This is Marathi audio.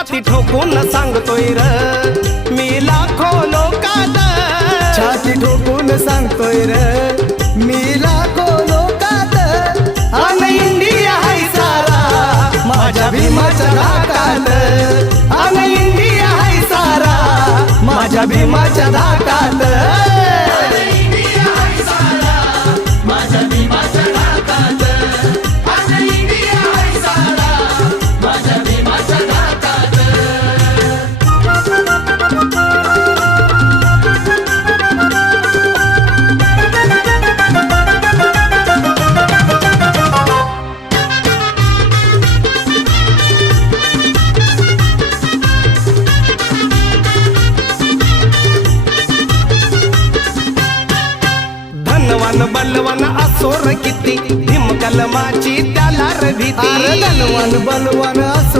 छाती ठोकून सांगतोय र मी लाखो लोकात, छाती ठोकून सांगतोय र मी लाखो लोकात, अन इंडिया हाय सारा माझ्या भीमाच्या धाकात, अन इंडिया हाय सारा माझ्या भीमाच्या धाकात. धनवान बलवान असोर किती भीम कलमाची त्याला रे भीती. अरे धनवान बलवान असो